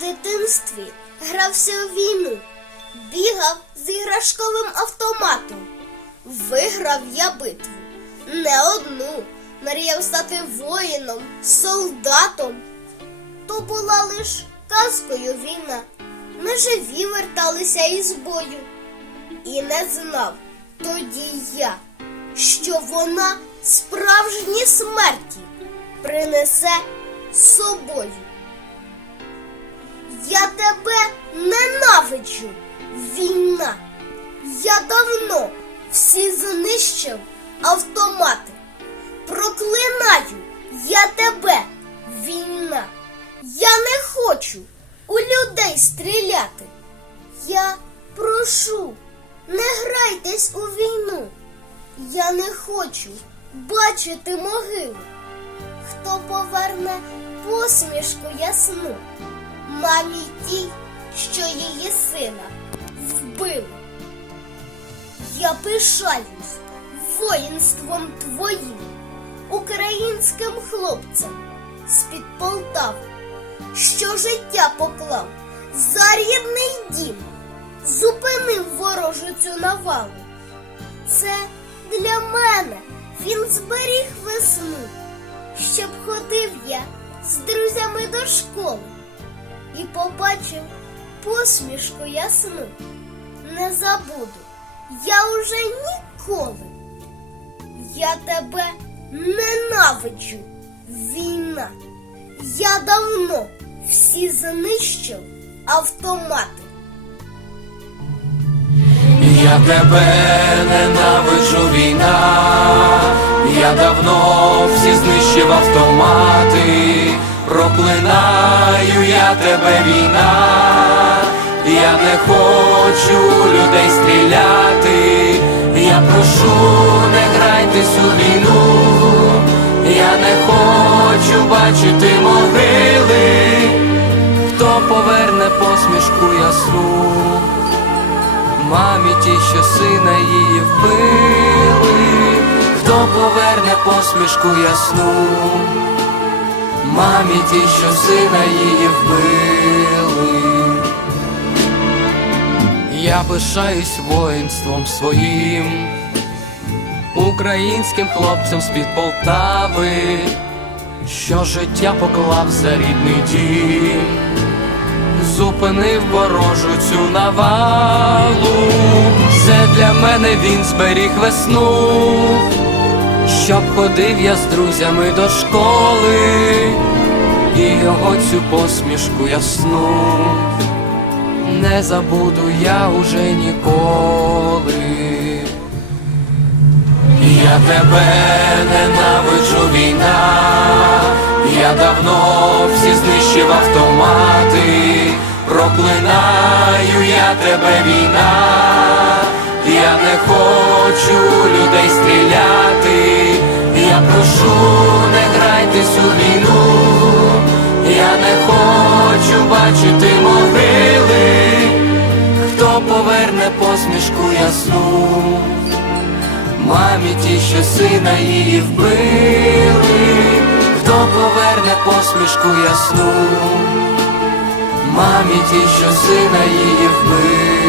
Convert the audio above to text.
дитинстві грався у війну, бігав з іграшковим автоматом. Виграв я битву не одну, мріяв стати воїном, солдатом. То була лиш казкою війна. Ми живі верталися із бою. І не знав тоді я, що вона справжні смерті принесе з собою. Ненавиджу, війна. Я давно всі знищив автомати. Проклинаю я тебе, війна. Я не хочу у людей стріляти. Я прошу, не грайтесь у війну. Я не хочу бачити могилу. Хто поверне посмішку ясну мамі тій, що її сина вбили. Я пишаюсь воїнством твоїм, українським хлопцем з-під Полтави, що життя поклав за рідний дім, зупинив ворожу цю навалу. Це для мене він зберіг весну, щоб ходив я з друзями до школи і побачив посмішку ясну. Не забуду я уже ніколи. Я тебе ненавиджу, війна. Я давно всі знищив автомати. Я тебе ненавиджу війна, я давно всі знищив автомати, проклинаю я тебе війна, я не хочу людей стріляти, я прошу, не грайтесь у війну, я не хочу бачити могили, хто поверне посмішку ясну. Мамі ті, що сина її вбили, хто поверне посмішку ясну, мамі ті, що сина її вбили. Я пишаюсь воїнством своїм, українським хлопцем з-під Полтави, що життя поклав за рідний дім. Зупинив ворожу цю навалу. Все для мене він зберіг весну, щоб ходив я з друзями до школи, і його цю посмішку ясну не забуду я уже ніколи. Я тебе ненавиджу війна, я давно всі знищив автомати, проклинаю я тебе війна, я не хочу людей стріляти, я прошу, не грайтесь у війну, я не хочу бачити поверне посмішку ясну. Мамі ті, що сина її вбили, хто поверне посмішку ясну, мамі ті, що сина її вбили.